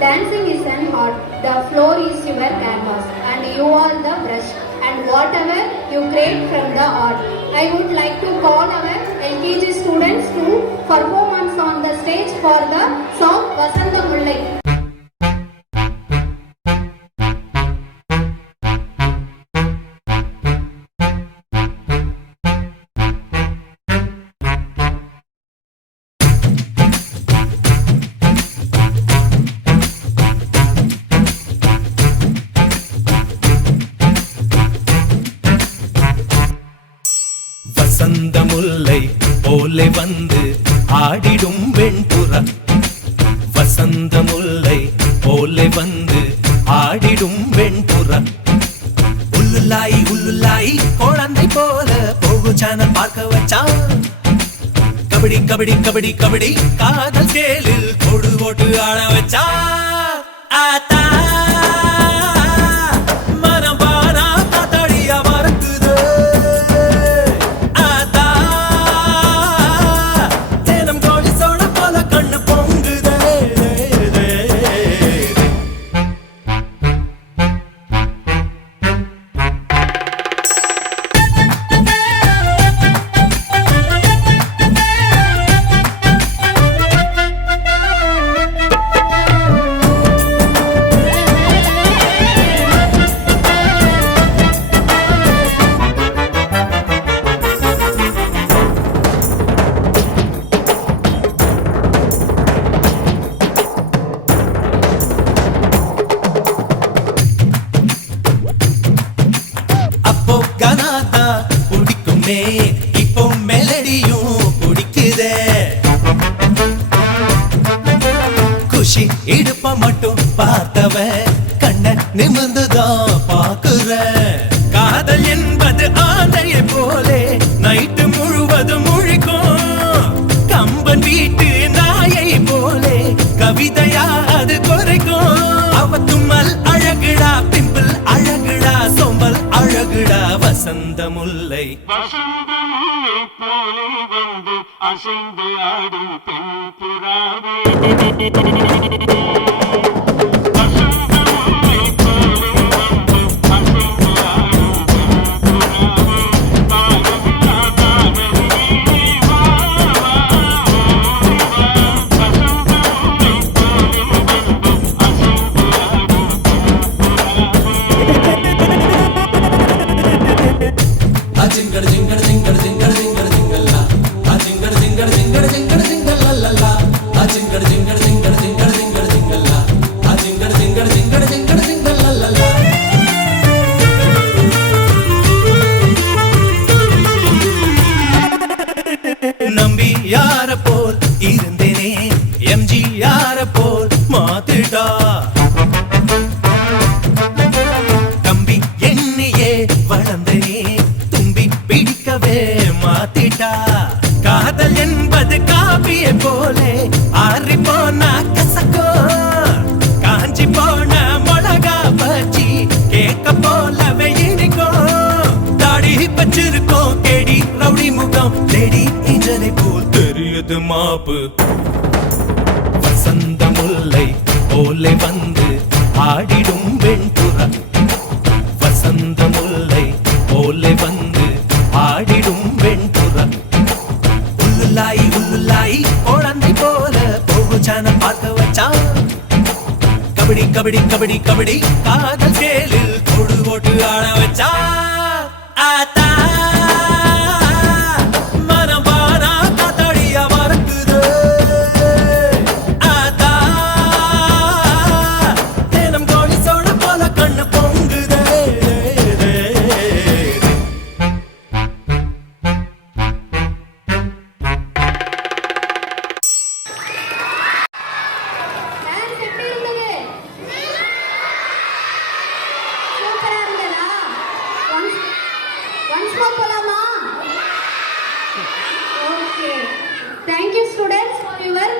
Dancing is an art. The floor is your canvas and you are the brush. And whatever you create from the art. I would like to call our LKG students to performance on the stage for the song Vasantha Mullai. வசந்த முல்லை போலே வந்து ஆடிடும் வெண்புறா வசந்த முல்லை போலே வந்து ஆடிடும் வெண்புறா உள்ளுலாய் உள்ளுலாய் குழந்தை போல போகு channel பார்க்க வச்சா கபடி கபடி கபடி கபடி காதல் சேலில் கொடு ஓட்டு ஆட வச்சா ஆத்தா இப்போ மெலடியும் பிடிக்குதே குஷி இடுப்ப மட்டும் பார்த்தவ கண்ண நிமிர்ந்துதான் பாக்குற காதல் என்பது ஆந்தையை போலே நைட்டு முழுவதும் முழிக்கும் கம்பன் வீட்டு நாயை போலே கவிதையா அது குறைக்கும் அவ தும்மல் அழகுடா பிம்பிள் அழகுடா சோம்பல் அழகுடா வசந்த முல்லை போலே வந்து அசைந்து ஆடும் பெண் புறாவே நம்பி யார போல் இருந்தேனே எம்ஜி யார போல் மாத்திடா தம்பி எண்ணியே வளர்ந்தனே தும்பி பிடிக்கவே மாத்திட்டா காதல் என்பது காபியை போலே ஆறி போனா கசக்கோ காஞ்சி போன மிளகா பச்சி கேட்க போலவே இனிக்கும் தாடி பச்சிருக்கோம் கேடி ரவுடி முகம் லேடி இஞ்சனை போல் தெரியுது மாப்பு வசந்த முல்லை போலே வந்து ஆடிடும் வெண்புறா வசந்த முல்லை போலே வந்து ஆடிடும் வெண்புறா உள்ளுலாய் உள்ளுலாய் குழந்தை போல போகு சேனல் பார்க்க வச்சா கபடி கபடி கபடி கபடி காதல் சேலில் கொடு ஓட்டு ஆட வச்சா ஆத்தா Once more polama. Okay. Thank you students for your